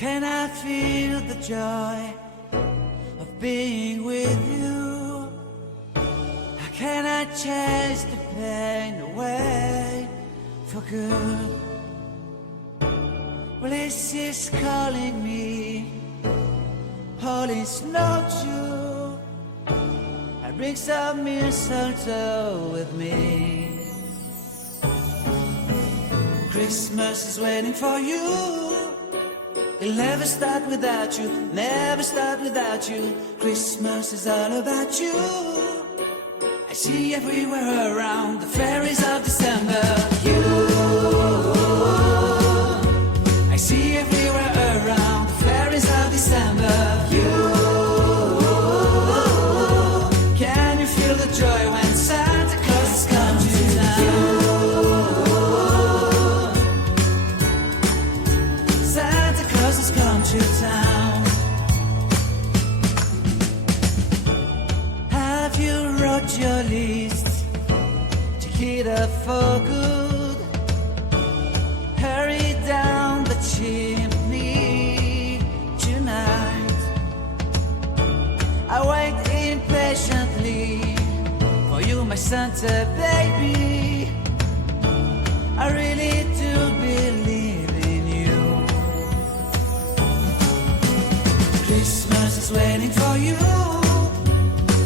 Can I feel the joy of being with you? How can I chase the pain away for good? Well, this is calling me, all is not true. I bring some mistletoe with me. Christmas is waiting for you. It'll never start without you, never start without you. Christmas is all about you. I see everywhere around the fairies of December. You, I see everywhere around the fairies of December. You, can you feel the joy when Santa Claus is coming to town? Santa Claus has come to town. Have you wrote your list to get up for good? Hurry down the chimney tonight. I wait impatiently for you, my Santa baby. I really do believe in you. Christmas is waiting for you.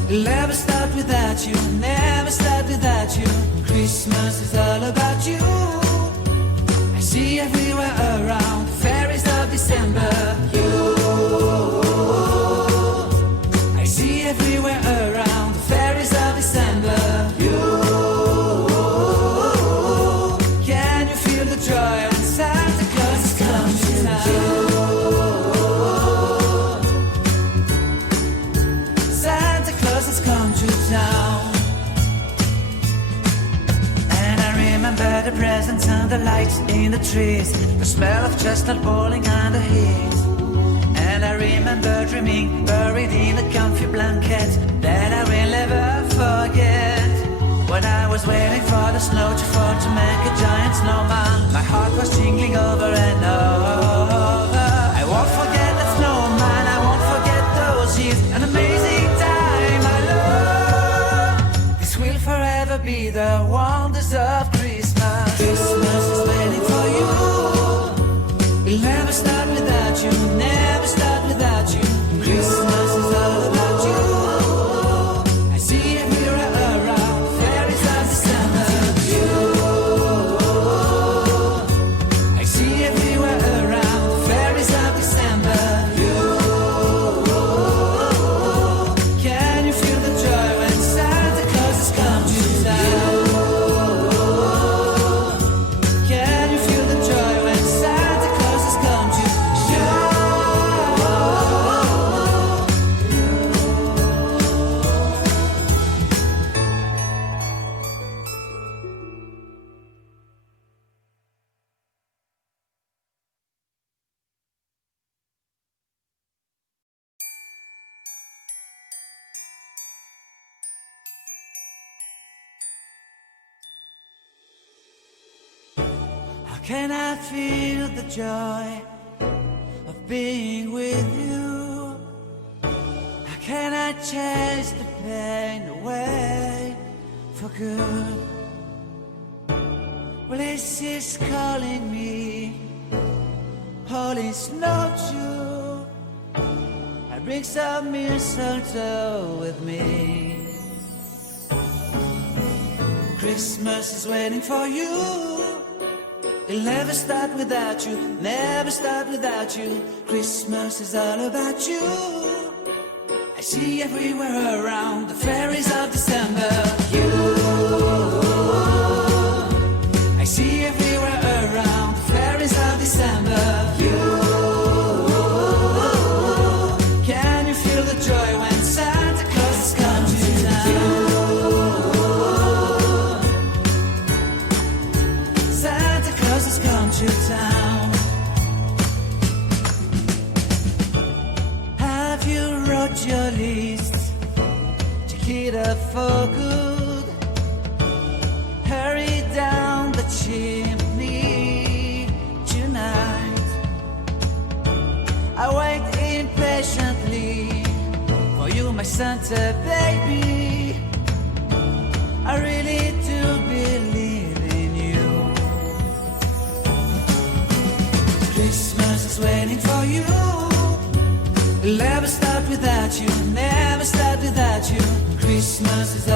It'll never start without you, never start without you. Christmas is all about you. I see everywhere around the fairies of December. You, I see everywhere around the fairies of December. You, can you feel the joy when Santa Claus is coming to town? Santa Claus has come to town. And I remember the presents and the lights in the trees, the smell of chestnut boiling on the heat. And I remember dreaming, buried in a comfy blanket that I will never forget. When I was waiting for the snow to fall to make a giant snowman, my heart was jingling over and over. I won't forget that snowman, I won't forget those years, an amazing time I love. This will forever be the wonders of Christmas. Christmas is waiting for you. It'll never start without you, never start without you. Christmas is all about you. I see everywhere around the fairies of December. You, I see everywhere around the fairies of December. You, can you feel the joy when Santa Claus has come to town? Can you feel the joy when Santa Claus has come to town? How can I feel the joy of being with you? How can I chase the pain away for good? Well, this is calling me, all is not true. I bring some mistletoe with me. Christmas is waiting for you. It'll never start without you, never start without you. Christmas is all about you. I see everywhere around the fairies of December. You, I see everywhere around the fairies of December. You, can you feel the joy when Santa Claus has come to town? Santa Claus has come to town. Have you wrote your list to get up for good? Hurry down the chimney tonight. Santa, baby. I really do believe in you. Christmas is waiting for you. It'll never start without you, never start without you. Christmas is